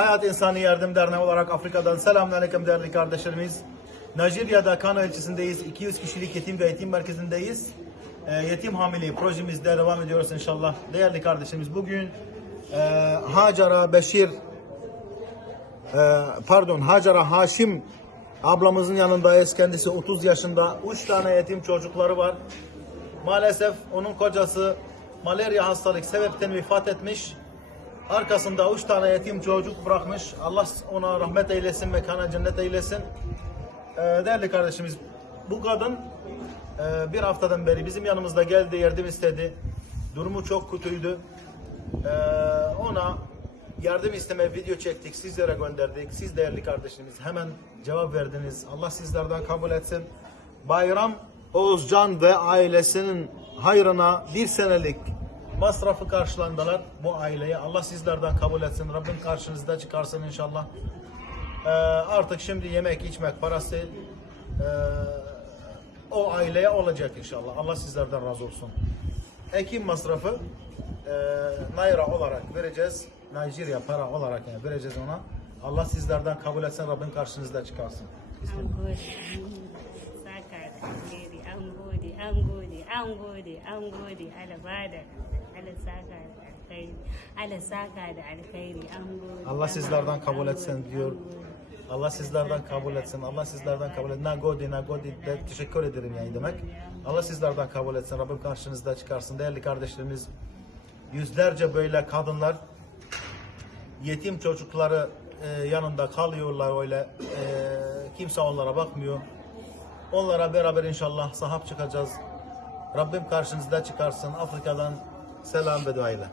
Hayat İnsanı Yardım Derneği olarak Afrika'dan selamünaleyküm değerli kardeşlerimiz. Nijerya'da Kano ilçesindeyiz. 200 kişilik yetim ve eğitim merkezindeyiz. Ee, yetim hamile projemizde devam ediyoruz inşallah. Değerli kardeşlerimiz bugün e, Hacara Beşir e, pardon Hacara Haşim ablamızın yanındayız. Kendisi 30 yaşında. 3 tane yetim çocukları var. Maalesef onun kocası malaria hastalık sebepten vefat etmiş. Arkasında üç tane yetim çocuk bırakmış. Allah ona rahmet eylesin, mekana cennet eylesin. Ee, değerli kardeşimiz, bu kadın e, bir haftadan beri bizim yanımızda geldi, yardım istedi. Durumu çok kötüydü. Ee, ona yardım isteme video çektik, sizlere gönderdik. Siz değerli kardeşimiz hemen cevap verdiniz. Allah sizlerden kabul etsin. Bayram Oğuzcan ve ailesinin hayrına bir senelik masrafı karşılandılar bu aileye. Allah sizlerden kabul etsin. Rabbim karşınızda çıkarsın inşallah. Ee, artık şimdi yemek içmek parası e, o aileye olacak inşallah. Allah sizlerden razı olsun. Ekim masrafı e, Naira olarak vereceğiz. Nijerya para olarak yani vereceğiz ona. Allah sizlerden kabul etsin. Rabbim karşınızda çıkarsın. An gode, saka da alheri, an gode, an gode, an gode, an gode, ala bada, ala saka da alkhairi, an gode. Allah sizlerden kabul etsin diyor. Allah sizlerden kabul etsin. Allah sizlerden kabul etsin. Nagodi, nagodi de teşekkür ederim yani demek. Allah sizlerden kabul etsin. Rabbim karşınızda çıkarsın. Değerli kardeşlerimiz, yüzlerce böyle kadınlar yetim çocukları e, yanında kalıyorlar öyle. E, kimse onlara bakmıyor. Onlara beraber inşallah sahip çıkacağız. Rabbim karşınızda çıkarsın. Afrika'dan selam ve duayla.